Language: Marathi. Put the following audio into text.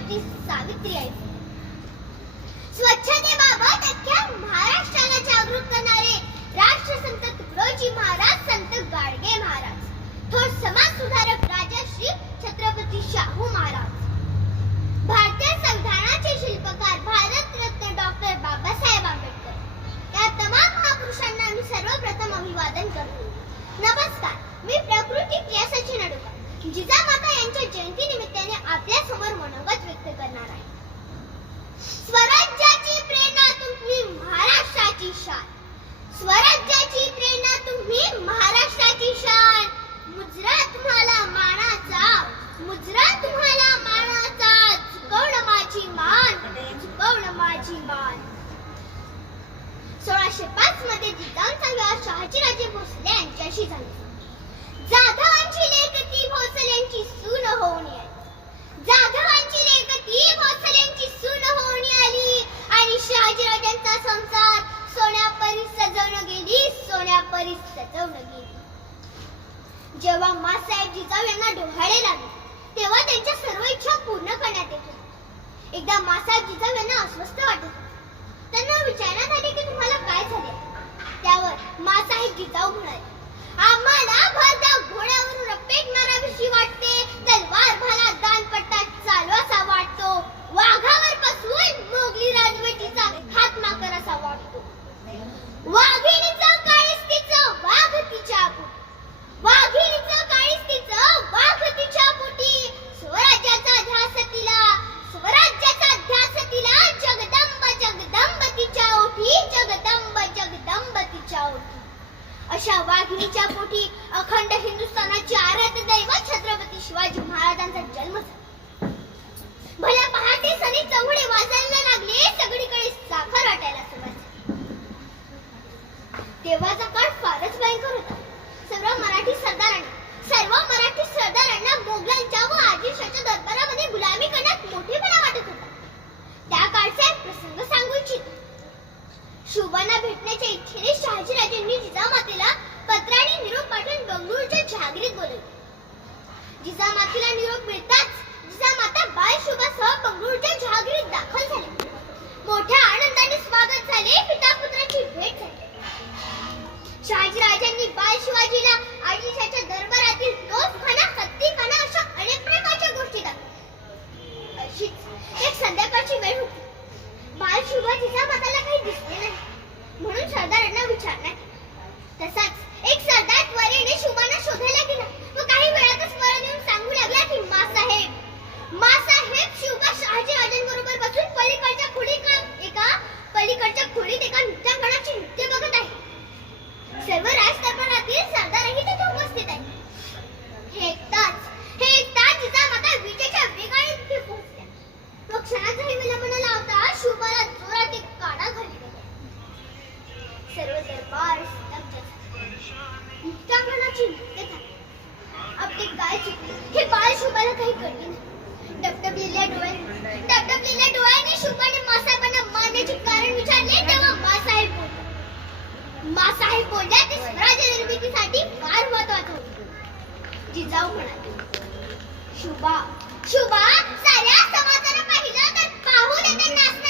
छत्रपती सावित्री आई. स्वच्छतेबाबत अख्ख्या महाराष्ट्राला जागरूक करणारे राष्ट्रसंत तुकडोजी महाराज, संत गाडगे महाराज, थोर समाज सुधारक राजश्री छत्रपती शाहू महाराज, भारतीय संविधानाचे शिल्पकार भारतरत्न डॉक्टर बाबासाहेब आंबेडकर, या तमाम महापुरुषांना मी सर्वप्रथम अभिवादन करतो. नमस्कार, मी प्रकृती प्रिया सचिन अडुकर जिजामाता यांच्या जयंती निमित्ताने आपल्या समोर मनोगत व्यक्त करणार आहे. स्वराज्याची प्रेरणा तुम्ही महाराष्ट्राची शान, स्वराज्याची प्रेरणा तुम्ही महाराष्ट्राची शान, मुजरा तुम्हाला मानाचा, मुजरा तुम्हाला मानाचा, झुकवणं माझी मान, झुकवणं माझी मान. 1605 मध्ये जिजाऊंचा विवाह शहाजीराजे भोसले यांच्याशी झाला. जाधवांची लेक ती भोसलेंची सून होऊन आली, जाधवांची लेक ती भोसलेंची सून होऊन आली आणि शहाजीराजांचा संसार सोन्यापरी सजवून गेली, सोन्यापरी सजवून गेली. जेव्हा मासाहेब जिजाऊ यांना डोहाळे लागले तेव्हा त्यांच्या सर्व इच्छा पूर्ण करण्यात येत होत्या. एकदा मासाहेब जिजाऊ यांना अस्वस्थ वाटत होते. त्यांना विचारण्यात आले की तुम्हाला काय झाले. त्यावर मासाहेब जिजाऊ म्हणाले, आम्हाला भरधाव घोड्यावरून रपेट मारावीशी वाटते, तलवार भाला दानपट्टा चालवासा वाटतो, वाघावर बसून मोगली राजवटीचा खात्मा करासा वाटतो. वाघिणीचं काळीस्तीचं वाघ तिच्या पोटी, वाघिणीचं काळीस्तीचं वाघ तिच्या पोटी, स्वराज्याचा ध्यास तिला, स्वराज्याचा ध्यास तिला, जगदंब जगदंब तिच्या ओठी, जगदंब जगदंब तिच्या ओठी. अशा वाघिणीच्या पोटी अखंड हिंदुस्थानाचे आराध्य दैवत छत्रपती शिवाजी महाराजांचा जन्म झाला. भल्या पहाटे सनी चौघडे वाजायला लागले, सगळीकडे साखर वाटायला सुरुवात झाली. तेव्हाचा काळ फारच भयंकर होता. सर्व मराठी सरदारांना मोगलांच्या व आदिलशाच्या दरबारामध्ये गुलामी करण्यात मोठेपणा वाटत होता. त्या काळचा एक प्रसंग सांगू इच्छितो. शुभांना भेटण्याच्या इच्छेने शहाजीराजांनी जिजामातेला पत्राने निरोप पाठवून बंगळूरच्या जहागिरीत बोलवले. जिजामातेला निरोप मिळताच जिजामाता बाळ शुभासह बंगळूरच्या जहागिरीत दाखल झाल्या. मोठ्या आनंदाने स्वागत झाले, पिता पुत्राची भेट झाली. शहाजीराजांनी बाळ शिवाजीला आदिलशाच्या दरबारातील तोफखाना, हत्तीखाना अशा अनेक प्रकारच्या गोष्टी दाखवल्या. अशीच एक संध्याकाळची वेळ होती. बाळ शुभा जिजामाताला काही दिसले नाही म्हणून सरदारांना विचारण्यात आले. तसाच एक सरदार त्वरेने शुभांना शोधायला गेला व काही वेळातच परत येऊन सांगू लागला की मासाहेब शुभा शहाजीराजांबरोबर बसून पलीकडच्या खोलीत एका नृत्यांगणाचे नृत्य बघत आहे. सर्व राजदरबारातील सरदारही तिथे उपस्थित आहेत. हे ऐकताच जिजामाता विजेच्या वेगाने तिथे पोहोचल्या व क्षणाचाही विलंब न लावता शुभाला जोरात एक काढा घालली गेला. सर्व दरबार स्तब्ध झाले. नृत्यांगणाचे नृत्य झाले. आपले काय चुकले हे बाळ शुभाला काही कळले नाही. डबडबलेल्या डोळ्याने शुभाने मासाहेबांना मारण्याचे कारण विचारले तेव्हा मासाहेब बोलल्या ते स्वराज्य निर्मितीसाठी फार महत्वाचं होतं. जिजाऊ म्हणाले, शुभा साऱ्या समाजाला पाहिलं तर पाहू दे ते नाचणं